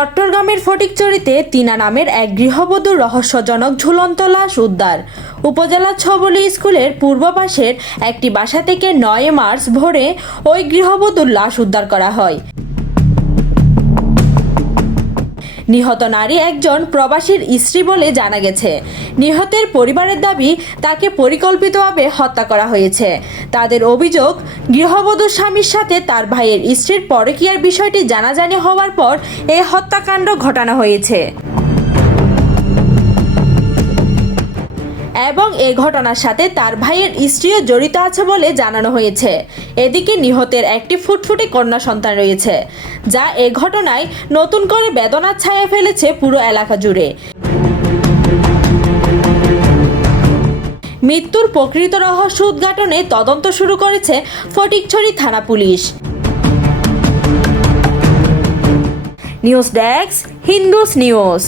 চট্টগ্রামের ফটিকছড়িতে তিনা নামের এক গৃহবধূর রহস্যজনক ঝুলন্ত লাশ উদ্ধার। উপজেলা ছবলি স্কুলের পূর্ব পাশের একটি বাসা থেকে ৯ মার্চ ভোরে ওই গৃহবধূর লাশ উদ্ধার করা হয়। নিহত নারী একজন প্রবাসীর স্ত্রী বলে জানা গেছে। নিহতের পরিবারের দাবি, তাকে পরিকল্পিতভাবে হত্যা করা হয়েছে। তাদের অভিযোগ, গৃহবধূর স্বামীর সাথে তার ভাইয়ের স্ত্রীর পরকীয়ার বিষয়টি জানাজানি হওয়ার পর এই হত্যাকাণ্ড ঘটানো হয়েছে এবং এই ঘটনার সাথে তার ভাইয়ের স্ত্রীও জড়িত আছে বলে জানানো হয়েছে। এদিকে নিহতের একটি ফুটফুটে কন্যা সন্তান রয়েছে, যা এই ঘটনায় নতুন করে বেদনার ছায়া ফেলেছে পুরো এলাকা জুড়ে। মৃত্যুর প্রকৃত রহস্য উদ্ঘাটনে তদন্ত শুরু করেছে ফটিকছড়ি থানা police. News desk, Hindus news.